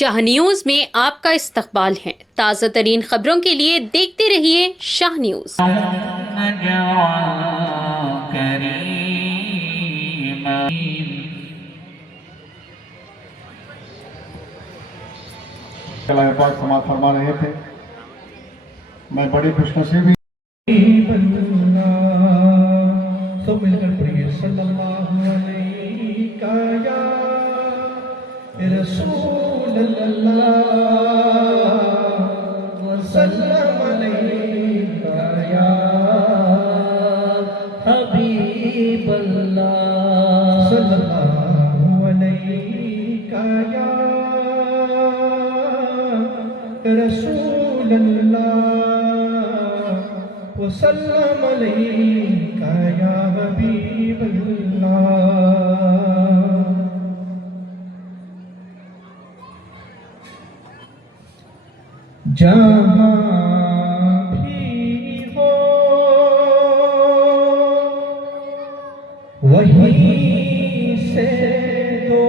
شاہ news میں آپ کا استقبال ہے۔ تازہ ترین خبروں کے لیے دیکھتے رہیے شاہ نیوز۔ کلام پاک سماعت فرما رہے تھے، میں بڑی خوش نصیبی سب مل کر پڑھیے صلی اللہ علیہ یا رسول اللہ وسلم علیہ یا حبیب اللہ صلی اللہ علیہ یا رسول اللہ وسلم علیک یا حبیب اللہ۔ جہاں بھی ہو وہیں سے دو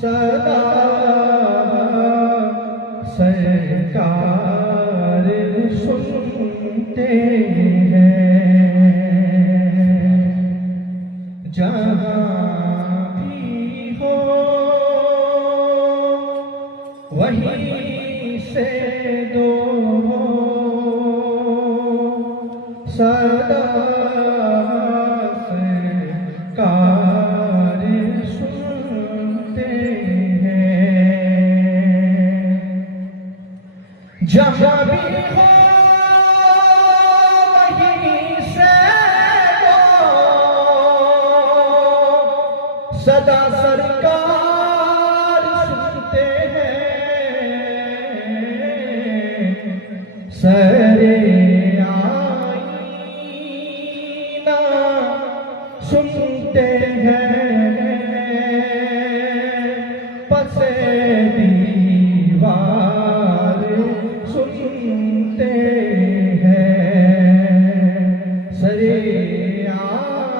صدا سرکار سنتے ہیں، جہاں بھی ہو وہیں سے دو صدا سرکار سنتے ہیں، جہاں بھی ہو وہیں سے دو صدا سرکار سنتے ہیں، سرے آئینہ سنتے ہیں، پس دیوار سنتے ہیں، سرے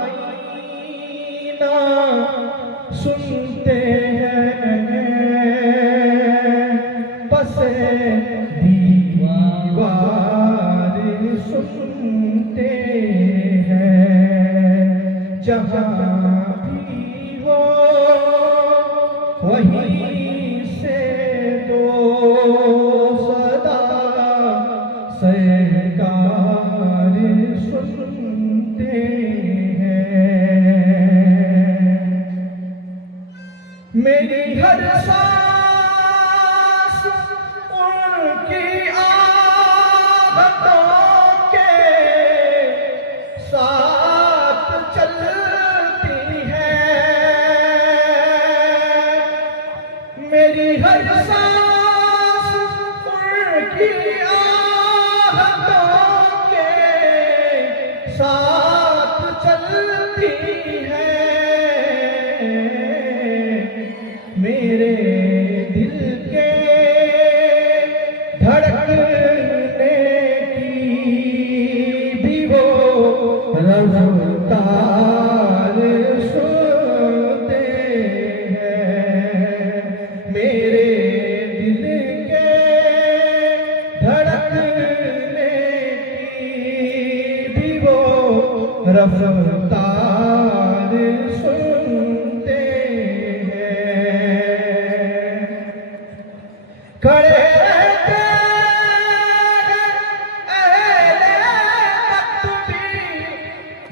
آئینہ سنتے ہیں، پس دیوار سنتے ہیں، جہاں بھی ہو وہیں سے دو صدا سرکار سنتے ہیں، میری ہر سانس ان کی آہتوں کے ساتھ چلتی ہے، میری ہر سانس ان کی آہتوں کے ساتھ چلتی ہے، میرے دل کے دھڑکنے کی بھی وہ رفتار سنتے ہیں، میرے دل کے دھڑکنے کی بھی وہ رفتار سنتے ہیں، کھڑے رہتے ہیں اہل وقت بھی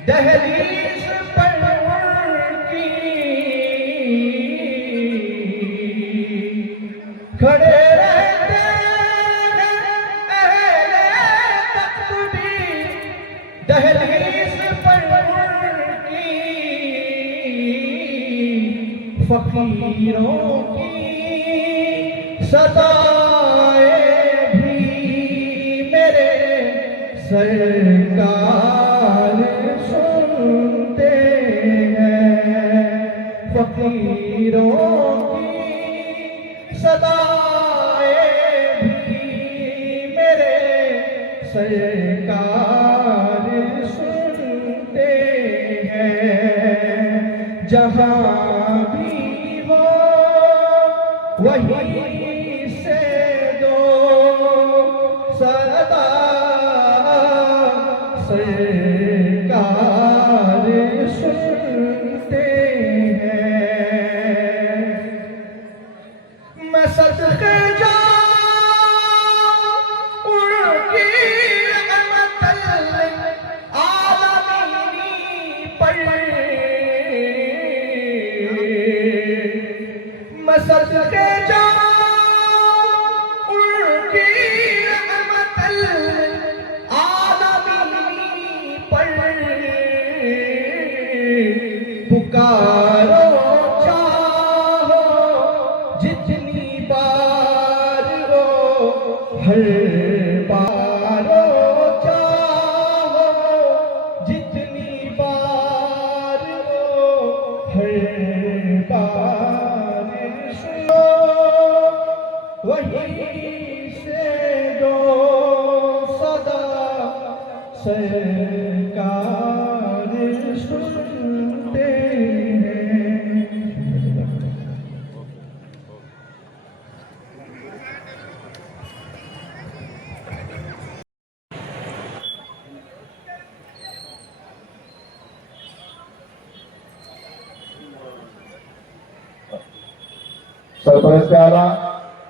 دہلیز پر ان کی، کھڑے رہتے ہیں اہل وقت بھی دہلیز پر ان کی، فقیروں کی صدائیں بھی میرے سرکار سنتے ہیں، فقیروں کی صدائیں بھی میرے سرکار سنتے ہیں، جہاں بھی وہیں سے دو سردا سرکار سنتے ہیں میں صدقے جاؤں ان کی رحمت العالمین پر میں صدقے جاؤں ان کی رحمت العالمین پر پکارو چاہو جتنی بار ہو ہر بار چاہو جتنی بار ہو ہر بار سنو وہیں سے دو صدا سرکار سنتے ہیں سرپرست اعلیٰ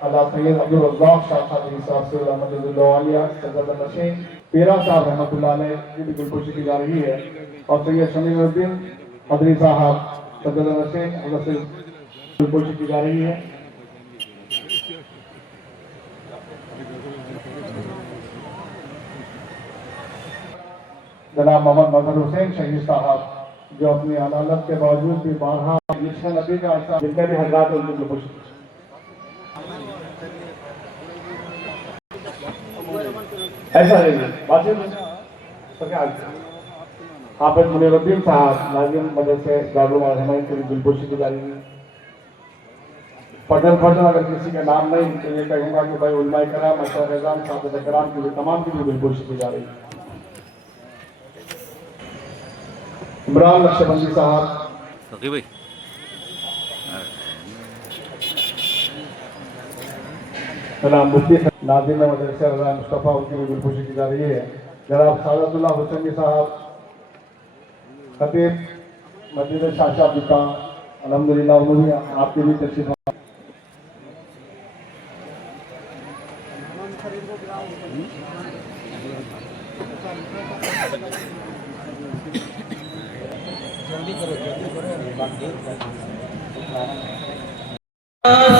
اللہ سید عبدالرزاق شاہ قادری صاحب سے رحمۃ اللہ علیہ سجاد النشین پیرا صاحب رحمۃ اللہ علیہ کی بھی گلپوشی کی جا رہی ہے اور سید شمیم الدین قادری صاحب سجاد النشین اللہ سے گلپوشی کی جا رہی ہے جناب محمد مظہر حسین شہید صاحب جو اپنی عدالت کے باوجود بھی بارہا نبی کا عرصہ جن کے بھی حضرات ان کی گلپوشی ایسا ہے حافظ منیر الدین صاحب ناظم مدرسے دارالعلوم الرحمین کی گلپوشی کی جا رہی ہے پٹن اگر کسی کا نام نہیں تو یہ کہوں گا کہ بھائی علماء کرام اشرف نظام صاحب کرام کی تمام کی بھی گلپوشی کی جا رہی ہے عمران نقشبندی صاحب جناب مفتی ناظم مدرسہ رضا مصطفیٰ ان کی بھی گلپوشی کی جا رہی ہے جناب سعادت اللہ حسینی صاحب خطیب مسجد شاشا بکا الحمدللہ انہوں نے آپ کی بھی تشریف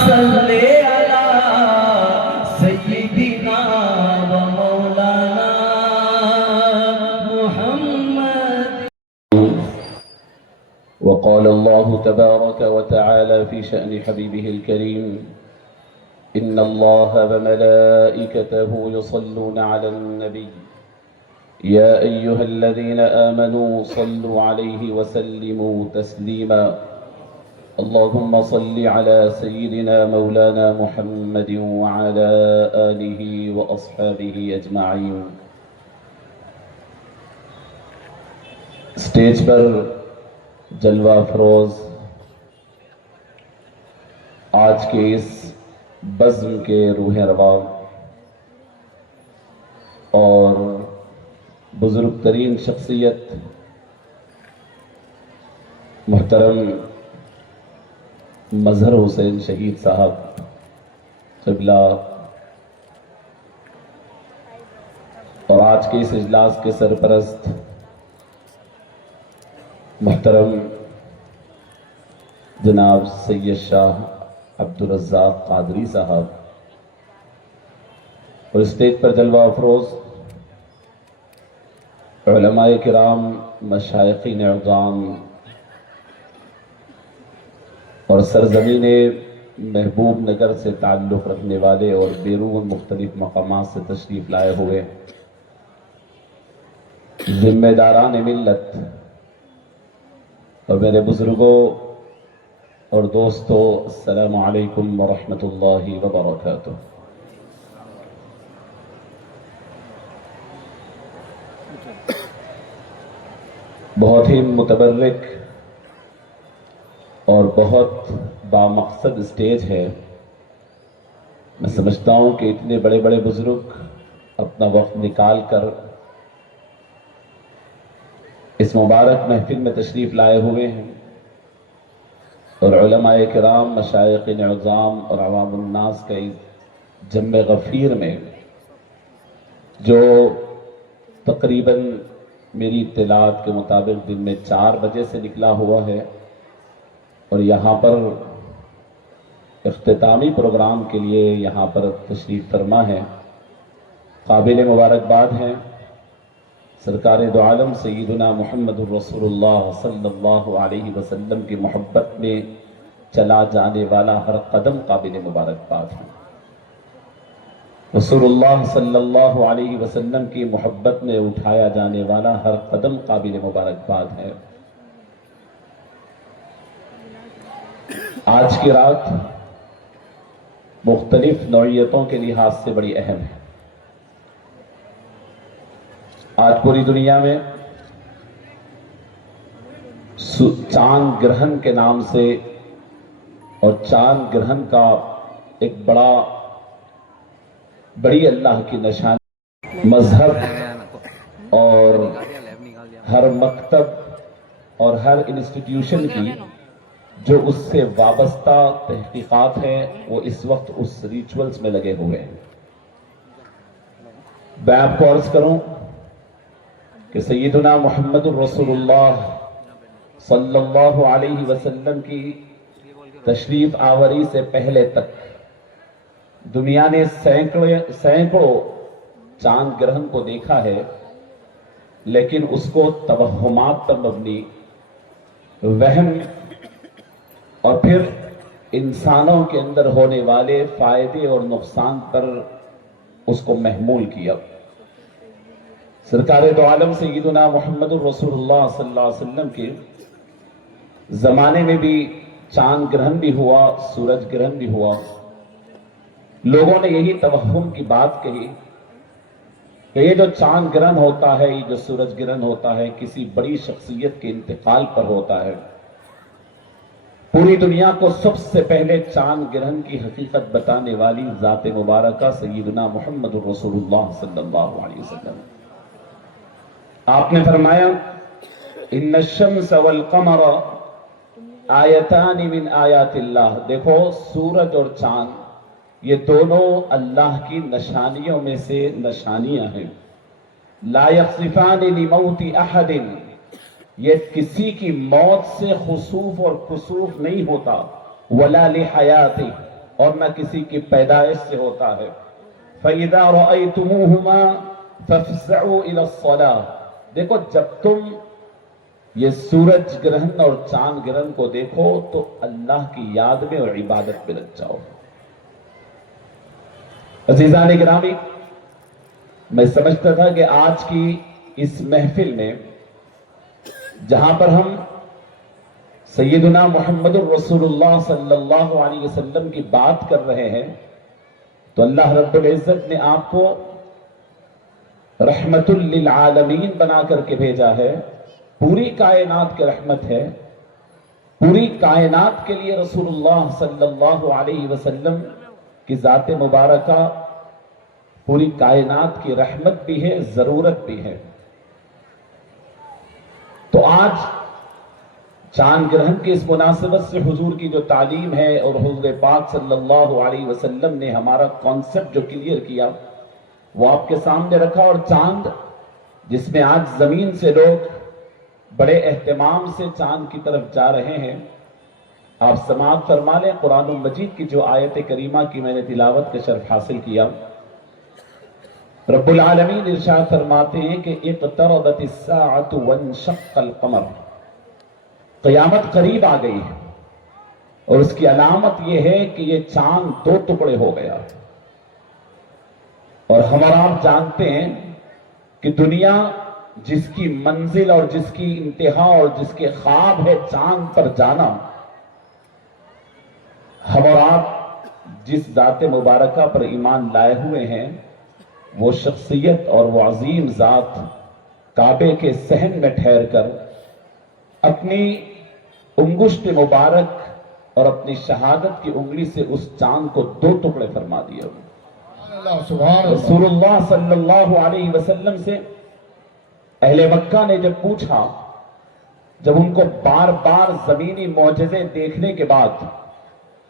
صلی علی سیدنا و مولانا محمد. وقال الله تبارك وتعالى في شأن حبيبه الكريم إن الله وملائكته يصلون على النبي يا أيها الذين آمنوا صلوا عليه وسلموا تسليما اللهم صل على سيدنا مولانا محمد وعلى آله وأصحابه أجمعين. اسٹیج پر جلوہ افروز آج کے اس بزم کے روح رواں اور بزرگ ترین شخصیت محترم مظہر حسین شہید صاحب قبلہ اور آج کے اس اجلاس کے سرپرست محترم جناب سید شاہ عبدالرزاق قادری صاحب اور اسٹیج پر جلوہ افروز علماء کرام مشائخین اعظام اور سرزمین محبوب نگر سے تعلق رکھنے والے اور بیرون مختلف مقامات سے تشریف لائے ہوئے ذمہ داران ملت اور میرے بزرگوں اور دوستو السلام علیکم ورحمۃ اللہ وبرکاتہ. بہت ہی متبرک اور بہت بامقصد اسٹیج ہے میں سمجھتا ہوں کہ اتنے بڑے بڑے بزرگ اپنا وقت نکال کر اس مبارک محفل میں تشریف لائے ہوئے ہیں، اور علماء کرام، مشائخ عظام اور عوام الناس کا جمع غفیر میں جو تقریباً میری اطلاعات کے مطابق دن میں 4 بجے سے نکلا ہوا ہے، اور یہاں پر اختتامی پروگرام کے لیے یہاں پر تشریف فرما ہے، قابل مبارکباد ہیں سرکار دو عالم سیدنا محمد رسول اللہ صلی اللہ علیہ وسلم کی محبت میں چلا جانے والا ہر قدم قابل مبارکباد ہے۔ رسول اللہ صلی اللہ علیہ وسلم کی محبت میں اٹھایا جانے والا ہر قدم قابل مبارکباد ہے۔ آج کی رات مختلف نوعیتوں کے لحاظ سے بڑی اہم ہے۔ آج پوری دنیا میں چاند گرہن کے نام سے، اور چاند گرہن کا ایک بڑی اللہ کی نشانی، مذہب اور ہر مکتب اور ہر انسٹیٹیوشن کی جو اس سے وابستہ تحقیقات ہیں وہ اس وقت اس ریچولز میں لگے ہوئے ہیں۔ میں آپ کو عرض کروں کہ سیدنا محمد رسول اللہ صلی اللہ علیہ وسلم کی تشریف آوری سے پہلے تک دنیا نے سینکڑوں چاند گرہن کو دیکھا ہے، لیکن اس کو توہمات پر مبنی، وہم اور پھر انسانوں کے اندر ہونے والے فائدے اور نقصان پر اس کو محمول کیا۔ سرکار دو عالم سیدنا محمد رسول اللہ صلی اللہ علیہ وسلم کے زمانے میں بھی چاند گرہن بھی ہوا، سورج گرہن بھی ہوا۔ لوگوں نے یہی توہم کی بات کہی کہ یہ جو چاند گرہن ہوتا ہے، یہ جو سورج گرہن ہوتا ہے، کسی بڑی شخصیت کے انتقال پر ہوتا ہے۔ پوری دنیا کو سب سے پہلے چاند گرہن کی حقیقت بتانے والی ذات مبارکہ سیدنا محمد رسول اللہ صلی اللہ علیہ وسلم، آپ نے فرمایا ان الشمس والقمر آیتان من آیات اللہ، دیکھو سورج اور چاند یہ دونوں اللہ کی نشانیوں میں سے نشانیاں ہیں۔ لا یخسفان لموت احد، یہ کسی کی موت سے خسوف اور کسوف نہیں ہوتا، ولا لحیاتہ، اور نہ کسی کی پیدائش سے ہوتا ہے۔ فَإِذَا رَأَيْتُمُوهُمَا فَافْزَعُوا إِلَى الصَّلَاةِ، دیکھو جب تم یہ سورج گرہن اور چاند گرہن کو دیکھو تو اللہ کی یاد میں اور عبادت میں لگ جاؤ۔ عزیزان گرامی، میں سمجھتا تھا کہ آج کی اس محفل میں جہاں پر ہم سیدنا محمد رسول اللہ صلی اللہ علیہ وسلم کی بات کر رہے ہیں، تو اللہ رب العزت نے آپ کو رحمت للعالمین بنا کر کے بھیجا ہے، پوری کائنات کی رحمت ہے۔ پوری کائنات کے لیے رسول اللہ صلی اللہ علیہ وسلم کی ذات مبارکہ پوری کائنات کی رحمت بھی ہے، ضرورت بھی ہے۔ تو آج چاند گرہن کی اس مناسبت سے حضور کی جو تعلیم ہے اور حضور پاک صلی اللہ علیہ وسلم نے ہمارا کانسیپٹ جو کلیئر کیا وہ آپ کے سامنے رکھا، اور چاند جس میں آج زمین سے لوگ بڑے اہتمام سے چاند کی طرف جا رہے ہیں، آپ سماعت فرما لیں قرآن مجید کی جو آیت کریمہ کی میں نے تلاوت کا شرف حاصل کیا۔ رب العالمین ارشاد فرماتے ہیں کہ اقتربت الساعۃ وانشق القمر، قیامت قریب آ گئی ہے، اور اس کی علامت یہ ہے کہ یہ چاند 2 ٹکڑے ہو گیا۔ اور ہم اور آپ جانتے ہیں کہ دنیا جس کی منزل اور جس کی انتہا اور جس کے خواب ہے چاند پر جانا، ہم اور آپ جس ذات مبارکہ پر ایمان لائے ہوئے ہیں وہ شخصیت اور وہ عظیم ذات کعبے کے صحن میں ٹھہر کر اپنی انگشت مبارک اور اپنی شہادت کی انگلی سے اس چاند کو 2 ٹکڑے فرما دیا. سبحان اللہ. رسول اللہ صلی اللہ علیہ وسلم سے اہل مکہ نے جب پوچھا، جب ان کو بار بار زمینی معجزے دیکھنے کے بعد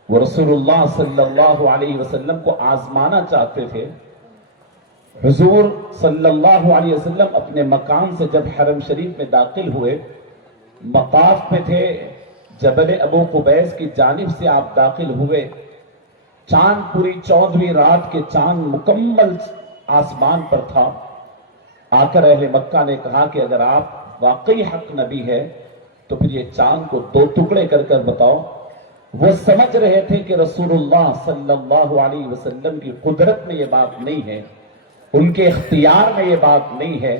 وہ رسول اللہ صلی اللہ علیہ وسلم کو آزمانا چاہتے تھے، حضور صلی اللہ علیہ وسلم اپنے مکان سے جب حرم شریف میں داخل ہوئے، مطاف پہ تھے، جبل ابو قبیس کی جانب سے آپ داخل ہوئے، چاند پوری 14ویں رات کے چاند مکمل آسمان پر تھا. آ کر اہل مکہ نے کہا کہ اگر آپ واقعی حق نبی ہے تو پھر یہ چاند کو 2 ٹکڑے کر کر بتاؤ. وہ سمجھ رہے تھے کہ رسول اللہ صلی اللہ علیہ وسلم کی قدرت میں یہ بات نہیں ہے، ان کے اختیار میں یہ بات نہیں ہے.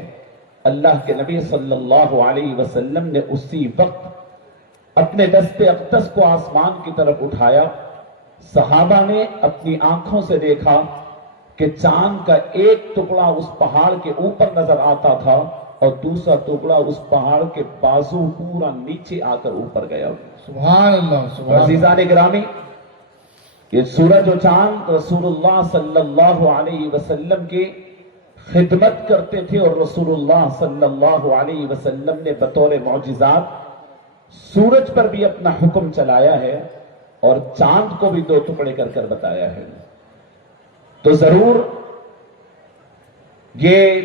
اللہ کے نبی صلی اللہ علیہ وسلم نے اسی وقت اپنے دست اقدس کو آسمان کی طرف اٹھایا. صحابہ نے اپنی آنکھوں سے دیکھا کہ چاند کا ایک ٹکڑا اس پہاڑ کے اوپر نظر آتا تھا اور دوسرا ٹکڑا اس پہاڑ کے بازو پورا نیچے آ کر اوپر گیا. سبحان اللہ. سبحان اللہ. عزیزان گرامی، یہ سورج و چاند رسول اللہ صلی اللہ علیہ وسلم کی خدمت کرتے تھے، اور رسول اللہ صلی اللہ علیہ وسلم نے بطور معجزات سورج پر بھی اپنا حکم چلایا ہے اور چاند کو بھی 2 ٹکڑے کر کر بتایا ہے. تو ضرور یہ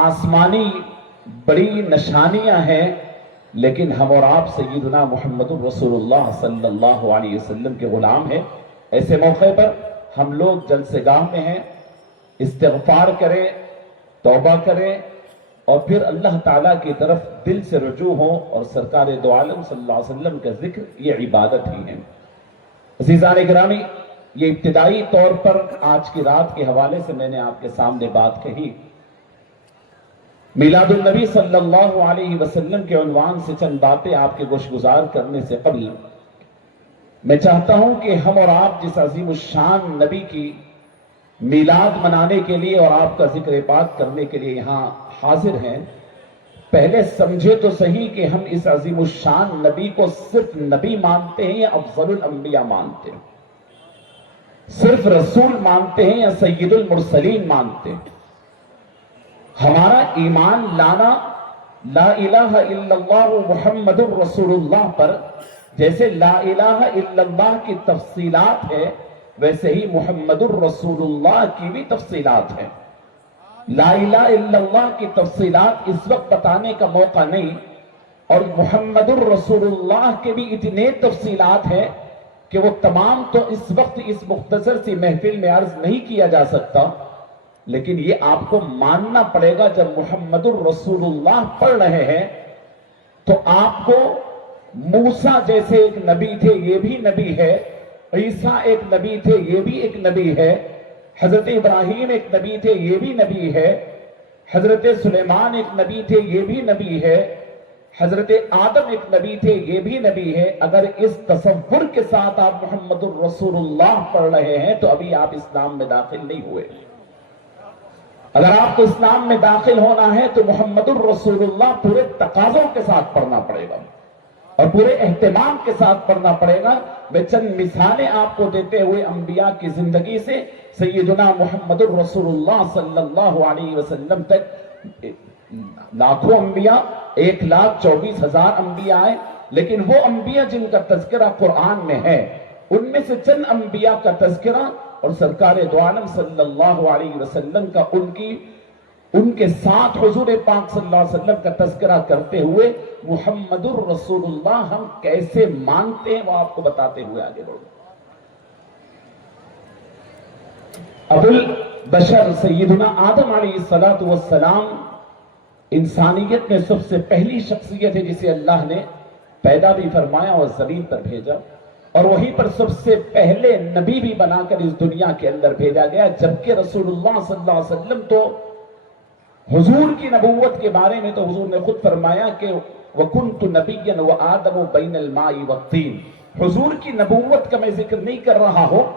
آسمانی بڑی نشانیاں ہیں، لیکن ہم اور آپ سیدنا محمد رسول اللہ صلی اللہ علیہ وسلم کے غلام ہیں. ایسے موقع پر ہم لوگ جلسے گاہ میں ہیں، استغفار کریں، توبہ کریں، اور پھر اللہ تعالیٰ کی طرف دل سے رجوع ہوں، اور سرکار دو عالم صلی اللہ علیہ وسلم کا ذکر یہ عبادت ہی ہے. عزیزان گرامی، یہ ابتدائی طور پر آج کی رات کے حوالے سے میں نے آپ کے سامنے بات کہی. میلاد النبی صلی اللہ علیہ وسلم کے عنوان سے چند باتیں آپ کے گوش گزار کرنے سے قبل میں چاہتا ہوں کہ ہم اور آپ جس عظیم الشان نبی کی میلاد منانے کے لیے اور آپ کا ذکر پاک کرنے کے لیے یہاں حاضر ہیں، پہلے سمجھے تو صحیح کہ ہم اس عظیم الشان نبی کو صرف نبی مانتے ہیں یا افضل الانبیاء مانتے ہیں، صرف رسول مانتے ہیں یا سید المرسلین مانتے ہیں. ہمارا ایمان لانا لا الہ الا اللہ محمد الرسول اللہ پر جیسے لا الہ الا اللہ کی تفصیلات ہے، ویسے ہی محمد الرسول اللہ کی بھی تفصیلات ہیں. لا الہ الا اللہ کی تفصیلات اس وقت بتانے کا موقع نہیں، اور محمد الرسول اللہ کے بھی اتنے تفصیلات ہیں کہ وہ تمام تو اس وقت اس مختصر سی محفل میں عرض نہیں کیا جا سکتا. لیکن یہ آپ کو ماننا پڑے گا، جب محمد الرسول اللہ پڑھ رہے ہیں تو آپ کو موسیٰ جیسے ایک نبی تھے یہ بھی نبی ہے، عیسیٰ ایک نبی تھے یہ بھی ایک نبی ہے، حضرت ابراہیم ایک نبی تھے یہ بھی نبی ہے، حضرت سلیمان ایک نبی تھے یہ بھی نبی ہے، حضرت آدم ایک نبی تھے یہ بھی نبی ہے. اگر اس تصور کے ساتھ آپ محمد الرسول اللہ پڑھ رہے ہیں تو ابھی آپ اسلام میں داخل نہیں ہوئے. اگر آپ کو اسلام میں داخل ہونا ہے تو محمد الرسول اللہ پورے تقاضوں کے ساتھ پڑھنا پڑے گا اور پورے اہتمام کے ساتھ پڑھنا پڑے گا. میں چند مثالیں آپ کو دیتے ہوئے انبیاء کی زندگی سے سیدنا محمد الرسول اللہ صلی اللہ علیہ وسلم تک لاکھوں انبیاء، 1,24,000 انبیاء آئے، لیکن وہ انبیاء جن کا تذکرہ قرآن میں ہے ان میں سے چند انبیاء کا تذکرہ اور سرکار دو عالم صلی اللہ علیہ وسلم کا ان کے ساتھ حضور پاک صلی اللہ علیہ وسلم کا تذکرہ کرتے ہوئے محمد الرسول اللہ ہم کیسے مانتے ہیں وہ آپ کو بتاتے ہوئے آگے بڑھو. ابو البشر سیدنا آدم علیہ السلام انسانیت میں سب سے پہلی شخصیت ہے جسے اللہ نے پیدا بھی فرمایا اور زمین پر بھیجا، اور وہیں پر سب سے پہلے نبی بھی بنا کر اس دنیا کے اندر بھیجا گیا. جبکہ رسول اللہ صلی اللہ علیہ وسلم تو حضور کی نبوت کے بارے میں تو حضور نے خود فرمایا کہ وَكُنْتُ نَبِيًّا وَآدَمُ بَيْنَ الْمَاءِ وَالطِّينِ. حضور کی نبوت کا میں ذکر نہیں کر رہا ہوں،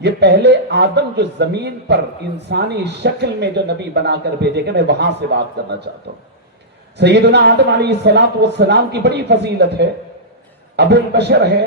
یہ پہلے آدم جو زمین پر انسانی شکل میں جو نبی بنا کر بھیجے گئے، میں وہاں سے بات کرنا چاہتا ہوں. سیدنا آدم علیہ السلام کی بڑی فضیلت ہے. ابو البشر ہے،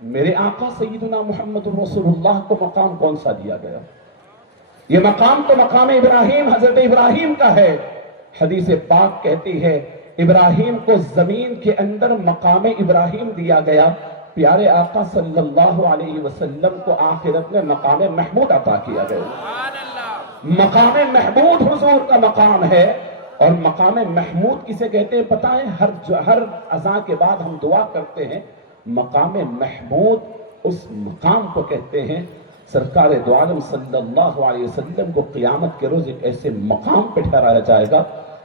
میرے آقا سیدنا محمد رسول اللہ کو مقام کون سا دیا گیا؟ یہ مقام تو مقام ابراہیم، حضرت ابراہیم کا ہے۔ حدیث پاک کہتی ہے ابراہیم کو زمین کے اندر مقام ابراہیم دیا گیا، پیارے آقا صلی اللہ علیہ وسلم کو آخرت میں مقام محمود عطا کیا گیا۔ مقام محمود حضور کا مقام ہے، اور مقام محمود کسے کہتے ہیں پتہ ہے؟ ہر اذان کے بعد ہم دعا کرتے ہیں، مقام محمود اس مقام کو کہتے ہیں۔ سرکار دو عالم صلی اللہ علیہ وسلم کو قیامت کے روز ایک ایسے مقام پہ ٹھہرایا جائے گا،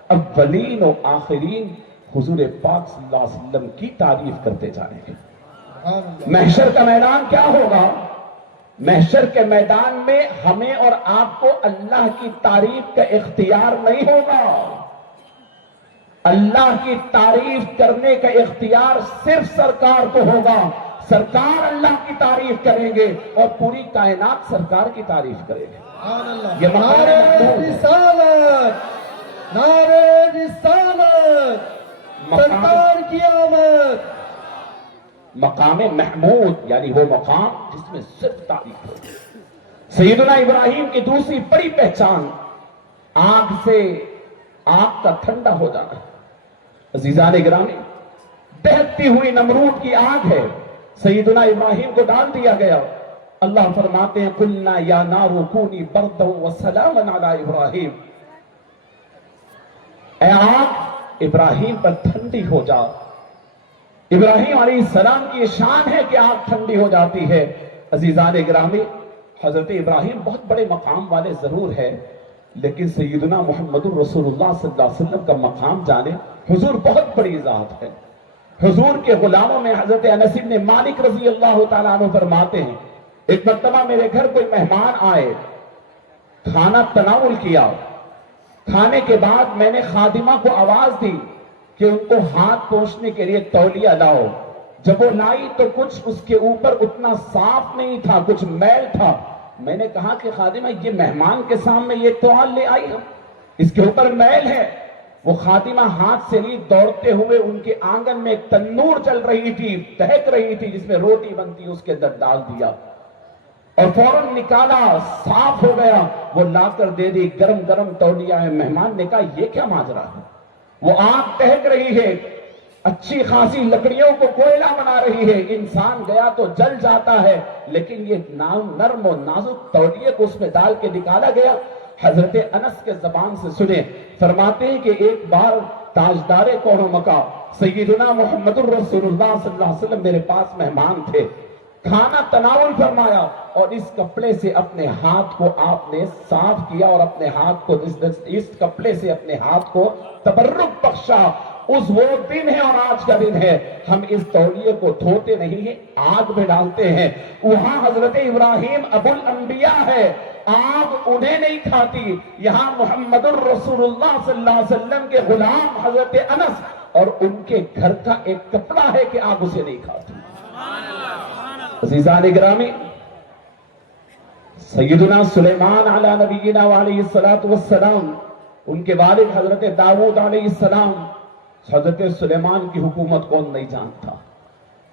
اولین و آخرین حضور پاک صلی اللہ علیہ وسلم کی تعریف کرتے جائیں گے۔ محشر کا میدان کیا ہوگا؟ محشر کے میدان میں ہمیں اور آپ کو اللہ کی تعریف کا اختیار نہیں ہوگا۔ اللہ کی تعریف کرنے کا اختیار صرف سرکار کو ہوگا۔ سرکار اللہ کی تعریف کریں گے اور پوری کائنات سرکار کی تعریف کرے گی۔ یہ مقام نعرہ رسالت، سرکار کی آمد۔ مقام محمود یعنی وہ مقام جس میں صرف تعریف ہوگی۔ سیدنا ابراہیم کی دوسری بڑی پہچان آگ سے آگ کا ٹھنڈا ہو جانا ہے۔ عزیزان گرامی، دہتی ہوئی نمرود کی آگ ہے، سیدنا ابراہیم کو ڈال دیا گیا۔ اللہ فرماتے ہیں قلنا یا نار کونی بردا وسلاما علی ابراہیم، اے آگ ابراہیم پر ٹھنڈی ہو جا۔ ابراہیم علیہ السلام کی یہ شان ہے کہ آگ ٹھنڈی ہو جاتی ہے۔ عزیزان گرامی، حضرت ابراہیم بہت بڑے مقام والے ضرور ہے، لیکن سیدنا محمد رسول اللہ صلی اللہ علیہ وسلم کا مقام جانے، حضور بہت بڑی ذات ہے۔ حضور کے غلاموں میں حضرت انس بن مالک رضی اللہ تعالیٰ عنہ فرماتے ہیں ایک مرتبہ میرے گھر کوئی مہمان آئے، کھانا تناول کیا، کھانے کے بعد میں نے خادمہ کو آواز دی کہ ان کو ہاتھ پوچھنے کے لیے تولیہ لاؤ۔ جب وہ لائی تو کچھ اس کے اوپر اتنا صاف نہیں تھا، کچھ میل تھا۔ میں نے کہا کہ خادمہ یہ مہمان کے سامنے یہ توال لے آئی ہم، اس کے اوپر میل ہے۔ وہ خادمہ ہاتھ سے لی، دوڑتے ہوئے ان کے آنگن میں ایک تنور چل رہی تھی، دہک رہی تھی، جس میں روٹی بنتی، اس کے اندر ڈال دیا اور فوراً نکالا، صاف ہو گیا، وہ لا کر دے دی، گرم گرم تولیہ ہے۔ مہمان نے کہا یہ کیا ماجرا ہے؟ وہ آگ دہک رہی ہے، اچھی خاصی لکڑیوں کو کوئلہ بنا رہی ہے، انسان گیا تو جل جاتا ہے، لیکن یہ نرم و نازک تولیے کو اس میں ڈال کے نکالا گیا۔ حضرت انس کے زبان سے سنیں، فرماتے ہیں کہ ایک بار تاجدار کون و مکہ سیدنا محمد رسول اللہ صلی اللہ علیہ وسلم میرے پاس مہمان تھے، کھانا تناول فرمایا اور اس کپڑے سے اپنے ہاتھ کو آپ نے صاف کیا اور اپنے ہاتھ کو اس کپڑے سے اپنے ہاتھ کو تبرک بخشا۔ اس وہ دن ہے اور آج کا دن ہے، ہم اس تولیے کو دھوتے نہیں ہیں، آگ میں ڈالتے ہیں۔ وہاں حضرت ابراہیم ابو الانبیاء ہے، آگ انہیں نہیں کھاتی۔ یہاں محمد الرسول اللہ صلی اللہ علیہ وسلم کے غلام حضرت انس اور ان کے گھر کا ایک کپڑا ہے کہ آگ اسے نہیں کھاتی۔ عزیزان گرامی، سیدنا سلیمان علی نبینا علیہ السلام، ان کے والد حضرت داؤد علیہ السلام، حضرت سلیمان کی حکومت کون نہیں جانتا؟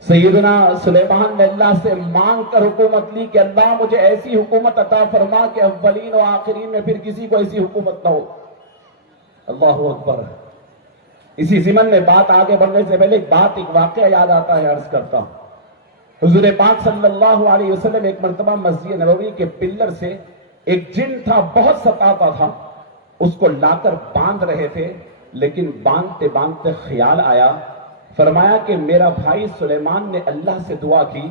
سیدنا سلیمان نے اللہ سے مانگ کر حکومت لی کہ اللہ مجھے ایسی حکومت عطا فرما کہ اولین و آخرین میں پھر کسی کو ایسی حکومت نہ ہو۔ اللہ اکبر۔ اسی ضمن میں بات آگے بڑھنے سے پہلے ایک واقعہ یاد آتا ہے، عرض کرتا ہوں۔ حضور پاک صلی اللہ علیہ وسلم ایک مرتبہ مسجد نبوی کے پلر سے ایک جن تھا، بہت ستاتا تھا، اس کو لا کر باندھ رہے تھے، لیکن باندھتے باندھتے خیال آیا، فرمایا کہ میرا بھائی سلیمان نے اللہ سے دعا کی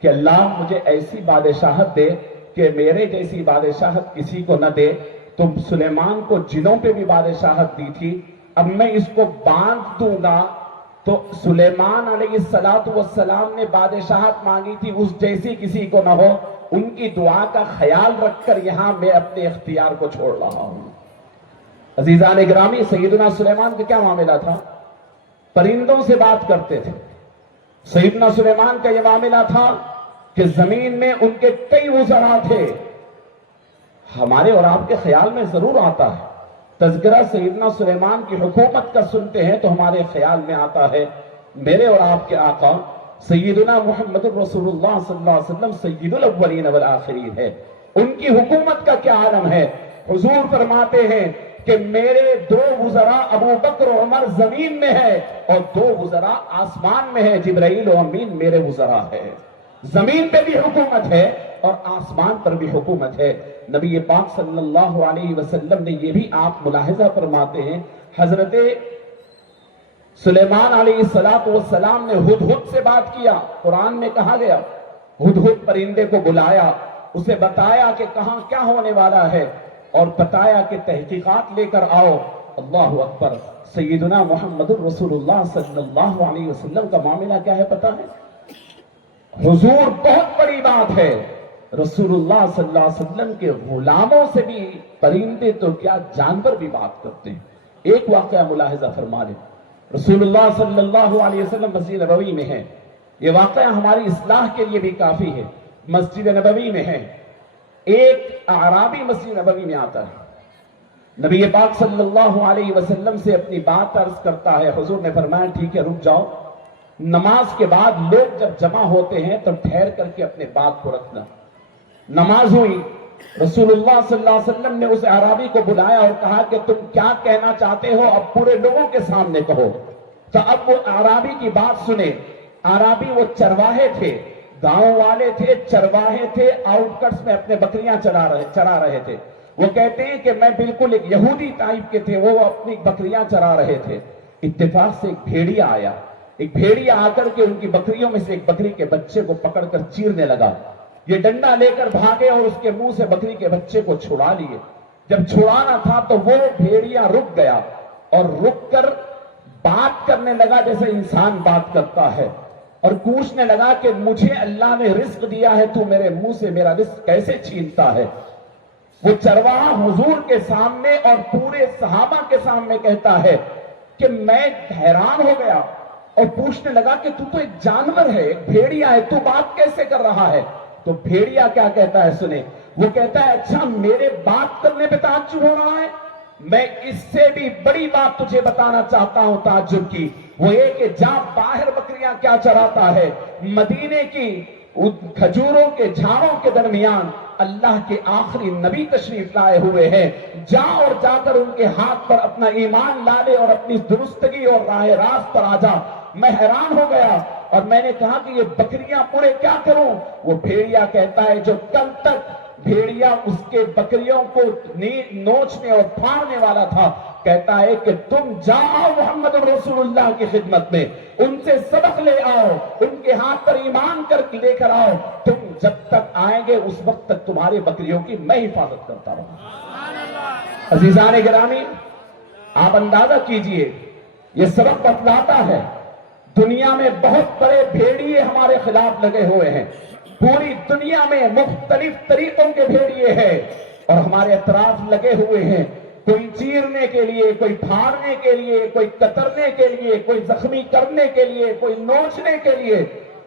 کہ اللہ مجھے ایسی بادشاہت دے کہ میرے جیسی بادشاہت کسی کو نہ دے۔ تو سلیمان کو جنوں پہ بھی بادشاہت دی تھی، اب میں اس کو باندھ دوں گا تو سلیمان علیہ السلام نے بادشاہت مانگی تھی، اس جیسی کسی کو نہ ہو۔ ان کی دعا کا خیال رکھ کر یہاں میں اپنے اختیار کو چھوڑ رہا ہوں۔ عزیزان گرامی، سیدنا سلیمان کا کیا معاملہ تھا؟ پرندوں سے بات کرتے تھے۔ سیدنا سلیمان کا یہ معاملہ تھا کہ زمین میں ان کے کئی وزراء تھے۔ ہمارے اور آپ کے خیال میں ضرور آتا ہے، تذکرہ سیدنا سلیمان کی حکومت کا سنتے ہیں تو ہمارے خیال میں آتا ہے میرے اور آپ کے آقا سیدنا محمد رسول اللہ صلی اللہ علیہ وسلم سید الاولین والآخرین ہے. ان کی حکومت کا کیا عالم ہے. حضور فرماتے ہیں کہ میرے 2 وزراء ابو بکر و عمر زمین میں ہے اور 2 وزراء آسمان میں ہے. جبرائیل و امین میرے وزراء ہے. زمین پہ بھی حکومت ہے اور آسمان پر بھی حکومت ہے. نبی پاک صلی اللہ علیہ وسلم نے یہ بھی آپ ملاحظہ فرماتے ہیں. حضرت سلیمان علیہ السلام نے ہدہد سے بات کیا. قرآن میں کہا گیا ہدہد پرندے کو بلایا, اسے بتایا کہ کہاں کیا ہونے والا ہے اور بتایا کہ تحقیقات لے کر آؤ. اللہ اکبر. سیدنا محمد رسول اللہ صلی اللہ علیہ وسلم کا معاملہ کیا ہے پتہ ہے. حضور بہت بڑی بات ہے. رسول اللہ صلی اللہ علیہ وسلم کے غلاموں سے بھی پرندے تو کیا جانور بھی بات کرتے ہیں. ایک واقعہ ملاحظہ فرما لیں. رسول اللہ صلی اللہ علیہ وسلم مسجد نبوی میں ہے. یہ واقعہ ہماری اصلاح کے لیے بھی کافی ہے. مسجد نبوی میں ہے. ایک اعرابی مسجد نبوی میں آتا ہے. نبی پاک صلی اللہ علیہ وسلم سے اپنی بات عرض کرتا ہے. حضور نے فرمایا ٹھیک ہے رک جاؤ, نماز کے بعد لوگ جب جمع ہوتے ہیں تو ٹھہر کر کے اپنے بات کو رکھنا. نماز ہوئی. رسول اللہ صلی اللہ علیہ وسلم نے اس اعرابی کو بلایا اور کہا کہ تم کیا کہنا چاہتے ہو اب پورے لوگوں کے سامنے کہو. تو اب وہ اعرابی کی بات سنے. اعرابی وہ چرواہے تھے, گاؤں والے تھے, چرواہے تھے, آؤٹ کٹس میں اپنے بکریاں چرا رہے تھے. وہ کہتے ہیں کہ میں بالکل ایک یہودی ٹائپ کے تھے, وہ اپنی بکریاں چرا رہے تھے. اتفاق سے ایک بھیڑیا آیا. ایک بھیڑیا آ کر کے ان کی بکریوں میں سے ایک بکری کے بچے کو پکڑ کر چیرنے لگا. یہ ڈنڈا لے کر بھاگے اور اس کے منہ سے بکری کے بچے کو چھڑا لیے. جب چھڑانا تھا تو وہ بھیڑیا رک گیا اور رک کر بات کرنے لگا جیسے انسان بات کرتا ہے, اور پوچھنے لگا کہ مجھے اللہ نے رزق دیا ہے, تو میرے منہ سے میرا رزق کیسے چھینتا ہے. وہ چرواہا حضور کے سامنے اور پورے صحابہ کے سامنے کہتا ہے کہ میں حیران ہو گیا اور پوچھنے لگا کہ تو ایک جانور ہے, ایک بھیڑیا ہے, تو بات کیسے کر رہا ہے. تو بھیڑیا کیا کہتا ہے سنیں. وہ کہتا ہے اچھا میرے بات کرنے پہ تعجب ہو رہا ہے, میں اس سے بھی بڑی بات تجھے بتانا چاہتا ہوں تعجب کی. وہ یہ کہ جہاں باہر بکریاں کیا چراتا ہے, مدینے کی کھجوروں کے جھاڑوں کے درمیان اللہ کے آخری نبی تشریف لائے ہوئے ہیں. جا اور جا کر ان کے ہاتھ پر اپنا ایمان لا لے اور اپنی درستگی اور راہ راست پر آ جا. میں حیران ہو گیا اور میں نے کہا کہ یہ بکریاں پورے کیا کروں. وہ بھیڑیا کہتا ہے جو کل تک بھیڑیا اس کے بکریوں کو نوچنے اور پھاڑنے والا تھا, کہتا ہے کہ تم جاؤ محمد رسول اللہ کی خدمت میں, ان سے سبق لے آؤ, ان کے ہاتھ پر ایمان کر لے کر آؤ. تم جب تک آئیں گے اس وقت تک تمہاری بکریوں کی میں حفاظت کرتا رہوں. عزیزان گرامی, آپ اندازہ کیجئے یہ سبق بتلاتا ہے دنیا میں بہت بڑے بھیڑیے ہمارے خلاف لگے ہوئے ہیں. پوری دنیا میں مختلف طریقوں کے بھیڑیے ہیں اور ہمارے اطراف لگے ہوئے ہیں. کوئی چیرنے کے لیے, کوئی پھاڑنے کے لیے, کوئی کترنے کے لیے, کوئی زخمی کرنے کے لیے, کوئی نوچنے کے لیے.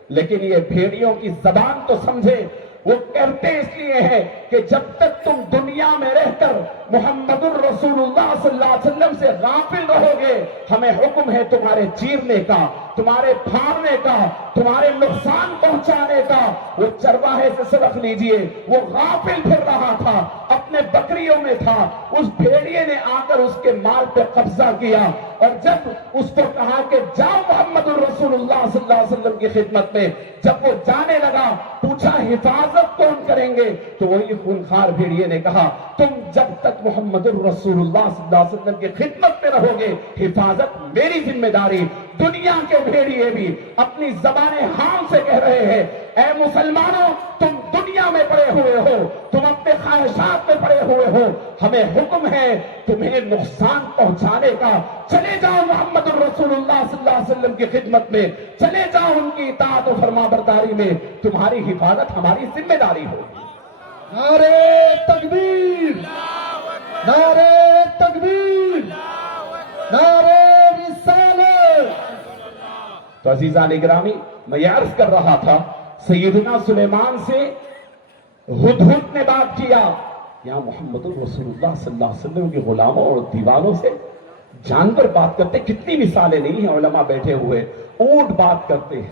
لیکن یہ بھیڑیوں کی زبان تو سمجھے. وہ کہتے اس لیے ہیں کہ جب تک تم دنیا میں رہ کر محمد الرسول اللہ صلی اللہ علیہ وسلم سے غافل رہو گے, ہمیں حکم ہے تمہارے چیرنے کا, تمہارے پھاڑنے کا, تمہارے نقصان پہنچانے کا. وہ چرواہے سے سبق لیجئے. وہ غافل پھر رہا تھا, اپنے بکریوں میں تھا. اس بھیڑیے نے آ کر اس کے مال پہ قبضہ کیا اور جب اس کو کہا کہ جاؤ محمد الرسول اللہ صلی اللہ علیہ وسلم کی خدمت میں, جب وہ جانے لگا پوچھا حفاظت کون کریں گے, تو وہی خونخوار بھیڑیے نے کہا تم جب تک محمد الرسول اللہ صلی اللہ علیہ وسلم کی خدمت میں رہو گے حفاظت میری ذمہ داری. دنیا کے بھیڑیے بھی اپنی زبان حال سے کہہ رہے ہیں اے مسلمانوں تم دنیا میں پڑے ہوئے ہو, تم اپنے خواہشات میں پڑے ہوئے ہو, ہمیں حکم ہے تمہیں نقصان پہنچانے کا. چلے جاؤ محمد الرسول اللہ صلی اللہ علیہ وسلم کی خدمت میں, چلے جاؤ ان کی اطاعت و فرما برداری میں, تمہاری حفاظت ہماری ذمہ داری ہوگی. نعرے تکبیر, نعرے تکبیر, نعرے رسالت. تو عزیزان گرامی, میں یہ عرض کر رہا تھا سیدنا سلیمان سے ہدہد نے بات کیا. یہاں محمد رسول اللہ صلی اللہ علیہ وسلم کے غلاموں اور دیوانوں سے جانور بات کرتے. کتنی مثالیں نہیں ہیں, علماء بیٹھے ہوئے. اونٹ بات کرتے ہیں,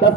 10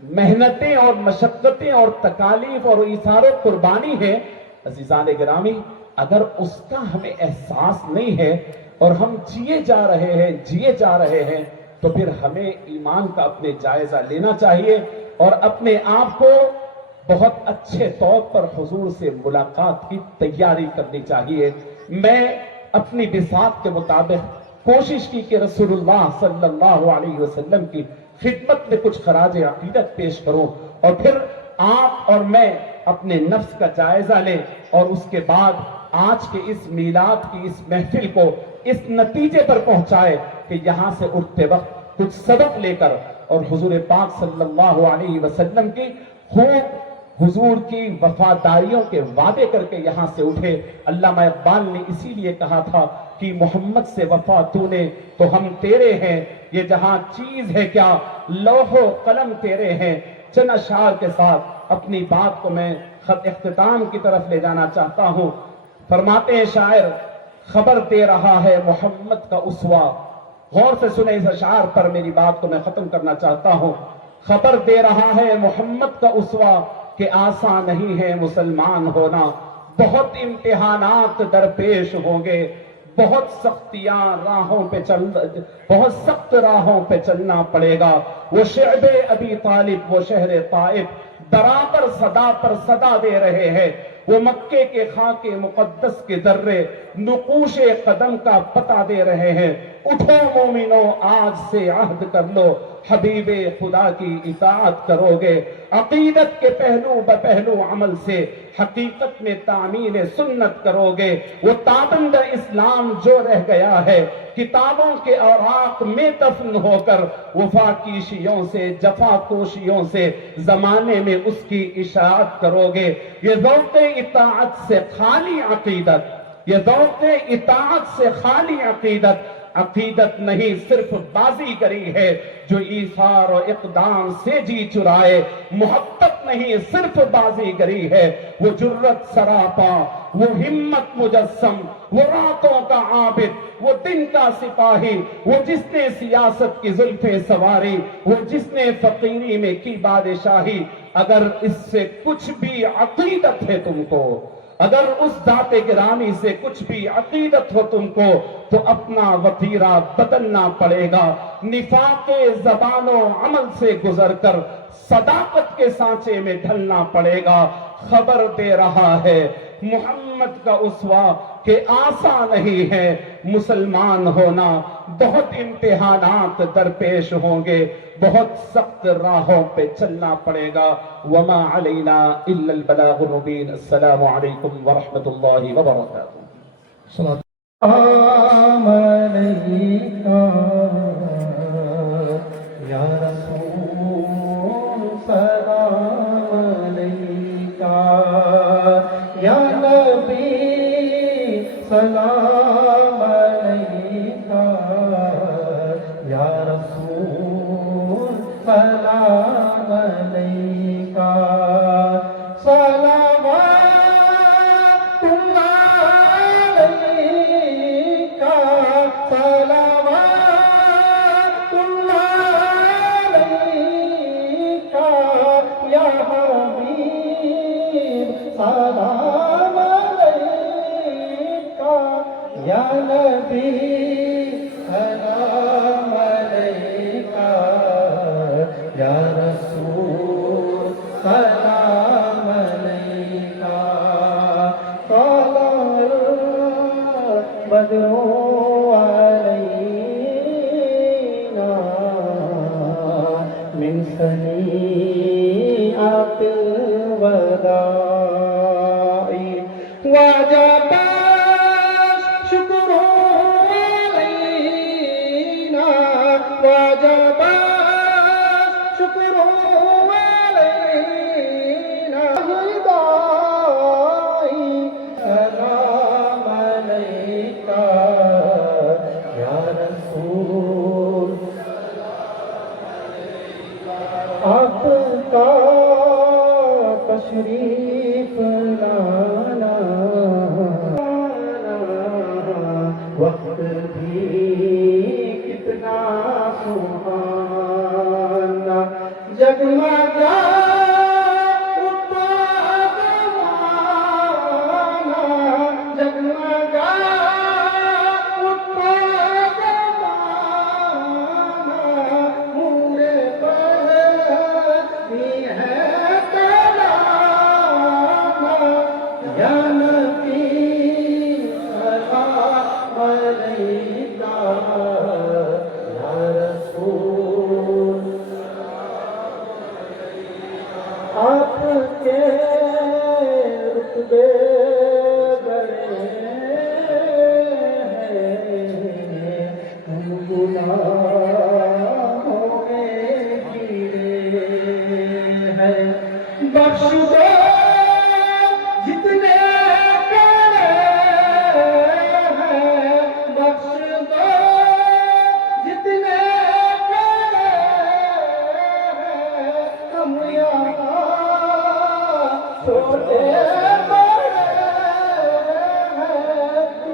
محنتیں اور مشقتیں اور تکالیف اور ایثار و قربانی ہے، عزیزان گرامی، اگر اس کا ہمیں احساس نہیں ہے اور ہم جیے جا رہے ہیں تو پھر ہمیں ایمان کا اپنے جائزہ لینا چاہیے اور اپنے آپ کو بہت اچھے طور پر حضور سے ملاقات کی تیاری کرنی چاہیے۔ میں اپنی بساط کے مطابق کوشش کی کہ رسول اللہ صلی اللہ علیہ وسلم کی خدمت میں کچھ خراج عقیدت پیش کروں اور پھر آپ اور میں اپنے نفس کا جائزہ لیں اور اس کے بعد آج کے اس میلاد کی اس محفل کو اس نتیجے پر پہنچائے کہ یہاں سے اٹھتے وقت کچھ سبق لے کر اور حضور پاک صلی اللہ علیہ وسلم کی خوب حضور کی وفاداریوں کے وعدے کر کے یہاں سے اٹھے۔ علامہ اقبال نے اسی لیے کہا تھا کہ محمد سے وفا تو نے تو ہم تیرے ہیں، یہ جہاں چیز ہے کیا لوح و قلم تیرے ہیں۔ چند اشعار کے ساتھ اپنی بات کو میں خط اختتام کی طرف لے جانا چاہتا ہوں۔ فرماتے ہیں شاعر، خبر دے رہا ہے محمد کا اسوہ، غور سے سنیں اس اشعار پر، میری بات کو میں ختم کرنا چاہتا ہوں۔ خبر دے رہا ہے محمد کا اسوہ کہ آسان نہیں ہے مسلمان ہونا، بہت امتحانات درپیش ہوں گے، بہت سخت راہوں پہ چلنا پڑے گا۔ وہ شعب ابی طالب، وہ شہر طائف برابر صدا پر صدا دے رہے ہیں، وہ مکے کے خاک مقدس کے ذرے نقوش قدم کا پتہ دے رہے ہیں۔ اٹھو مومنو آج سے عہد کر لو، حبیب خدا کی اطاعت کرو گے۔ عقیدت کے پہلو بپہلو عمل سے حقیقت میں تعمیل سنت کرو گے۔ وہ تابند اسلام جو رہ گیا ہے کتابوں کے اوراق میں دفن ہو کر، وفا کیشیوں سے جفا کوشیوں سے زمانے میں اس کی اشاعت کرو گے۔ یہ ذوق اطاعت سے خالی عقیدت، یہ ذوق اطاعت سے خالی عقیدت عقیدت نہیں صرف بازی گری ہے جو ایثار و اقدام سے جی چرائے۔ محبت نہیں صرف بازی گری ہے، وہ جرت سراپا، وہ ہمت مجسم، وہ راتوں کا عابد، وہ دن کا سپاہی، وہ جس نے سیاست کی زلفیں سواری، وہ جس نے فقیری میں کی بادشاہی۔ اگر اس سے کچھ بھی عقیدت ہے تم کو، اگر اس ذات گرامی سے کچھ بھی عقیدت ہو تم کو، تو اپنا وطیرہ بدلنا پڑے گا۔ نفاق زبان و عمل سے گزر کر صداقت کے سانچے میں ڈھلنا پڑے گا۔ خبر دے رہا ہے محمد کا اسوہ کہ آسان نہیں ہے مسلمان ہونا، بہت امتحانات درپیش ہوں گے، بہت سخت راہوں پہ چلنا پڑے گا۔ وما علینا الا البلاغ المبین۔ السلام علیکم ورحمۃ اللہ وبرکاتہ۔ سلام علیکہ یا رسول، سلام علیکہ یا نبی، سلام علیکہ یا رسول، سلام علیکہ۔ صلوات اللہ علیکہ، صلوات اللہ علیکہ یا حبیب، سلام علیکہ یا نبی، سلام علیکہ یا رسول، سلام علیکہ۔ طلع البدر علینا من ثنیات الوداع، وجب الشکر علینا، وجب الشکر علینا، ہدائی سلام علیکہ یا رسول۔ آپ کا تشریف لانا وقت بھی کتنا سہانا، جگمگ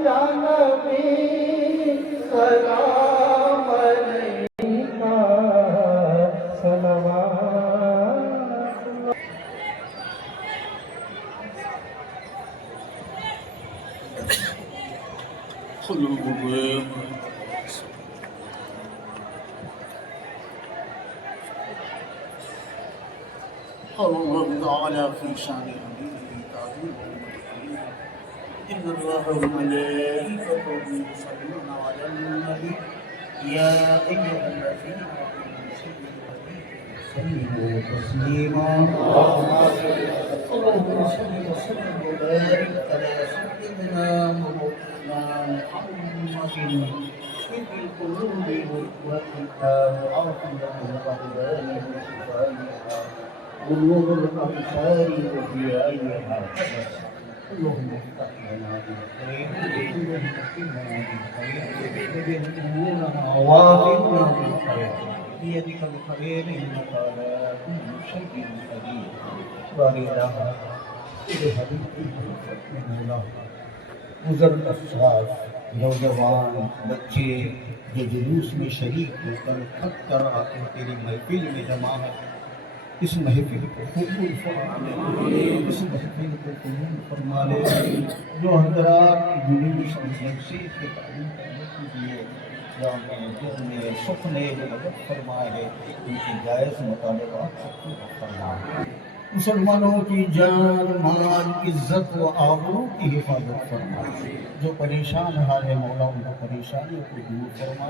یا نبی سلام علیکہ صلوات الله تعالى في شان حبيبه تعظيم إن الله وملائكته يصلون على النبي يا أيها الذين آمنوا صلوا تسليما اللهم صل وسلم وبارك على سيدنا مولانا محمد طب القلوب والإسلام وعافية الأبدان وشفائها بلوغ الأبصار وضيائها اللهم افتح لنا بالخير اللهم اكفنا بالخير وبهمومنا وواقفنا بالخير بيدك الخير إنك على كل شيء قدير بارك الله گزر افراد نوجوان بچے جو جلوس میں شریک ہو کر تھک کر آتے تیری محفل میں جمع ہے اس محفل کو قبول فرما لے اس محفل کو قبول فرما لے جو حضرات جلوس اور تفسیر کے تعلیم کرنے کے لیے دل میں سپنے مدد فرمائے ہیں ان کی جائز مطالبات کو پورا فرما مسلمانوں کی جان مال عزت و آبرو کی حفاظت فرما جو پریشان حال ہے مولا ان کو پریشانیوں کو دور فرما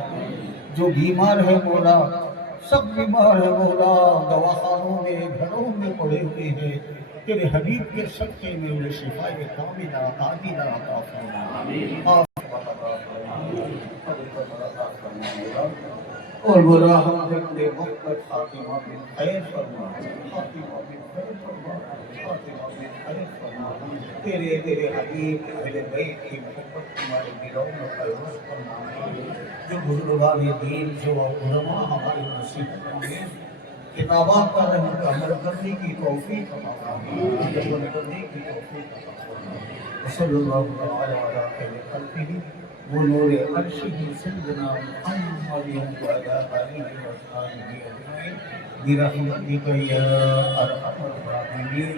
جو بیمار ہے مولا سب بیمار ہے مولا دواخانوں میں گھروں میں پڑے ہوئے ہیں تیرے حبیب کے صدقے میں انہیں شفا کاملہ عاجلہ عطا فرما اور برا ہم اپنے وقت پر خاتمہ بالخیر فرما خاتمہ بالخیر فرما خاتمہ بالخیر فرما تیرے حبیب اہل بیت کی محبت ہمارے دلوں میں پرورش فرما جو بزرگان دین جو علماء ہمارے نصیب میں کتابات پر عمل کرنے کی توفیق عطا فرما عمل کرنے کی توفیق عطا فرما صلی اللہ علیہ وسلم وہ نور عرشہ سیدنا محمد وعلى آلہ وصحبہ اجمعین برحمتک یا ارحم الراحمین.